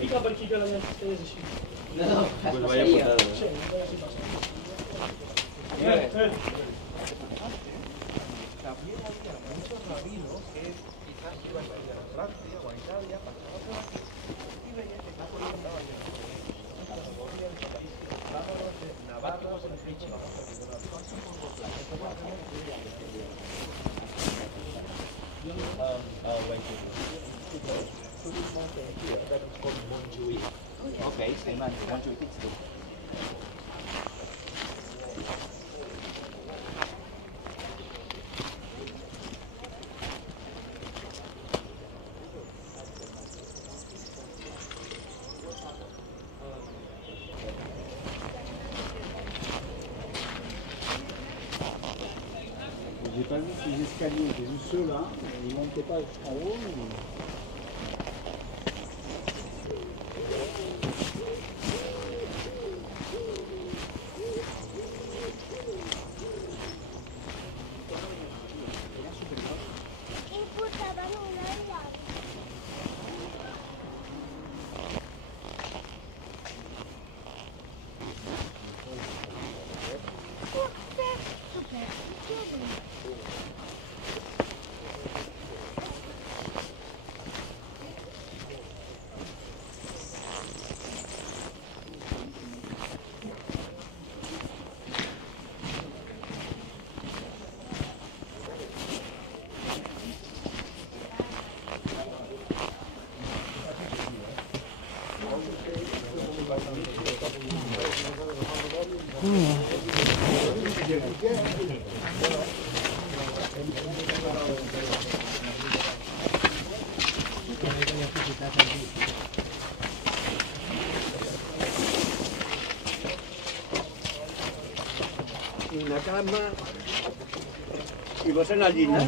Fica aqui pela minha tristeza, Chico. Não, pues vaya por También había muchos rabinos que quizás iban a ir a Francia o a Italia, pasaban por aquí y veían que Nápoles estaba lleno de Borgoña, de Sábaros, de Navarra, por ejemplo, la más tradicional. Okay, same man. Montjuïc it's good. J'ai pas vu ces escaliers, j'ai vu ceux-là, ils montaient pas jusqu'en haut. Una cama i vas anar al llit, no?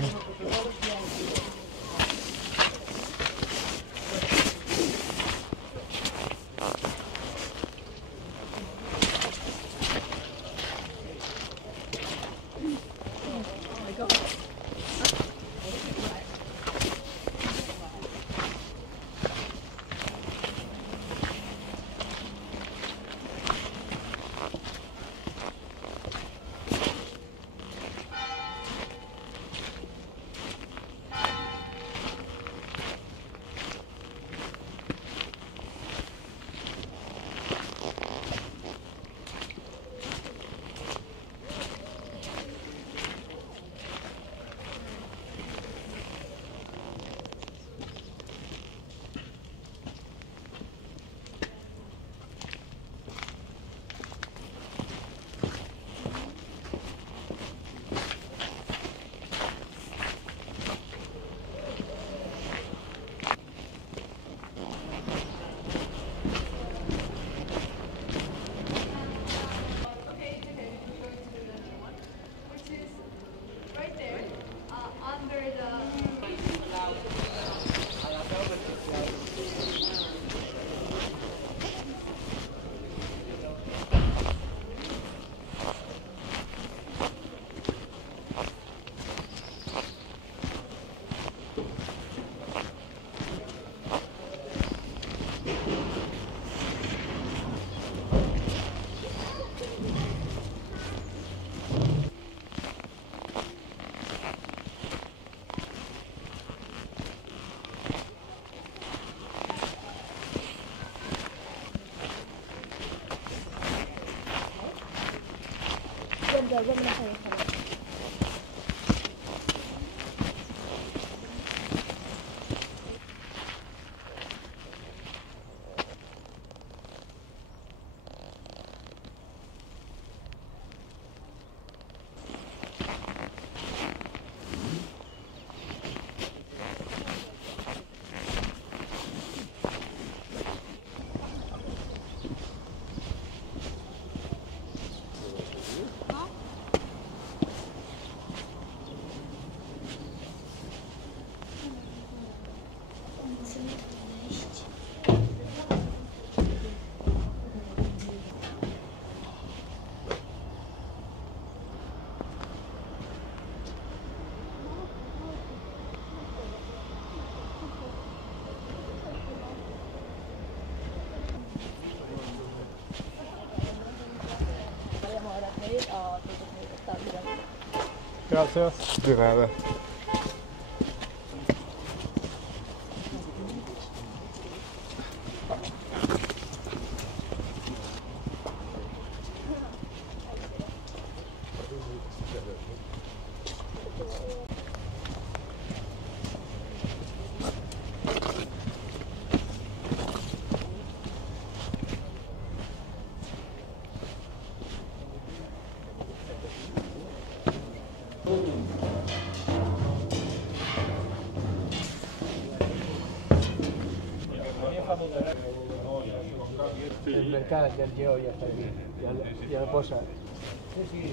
volvemos a dejar. Gracias. De nada. El mercado del llevo ya está aquí, ya lo posa. Sí, sí,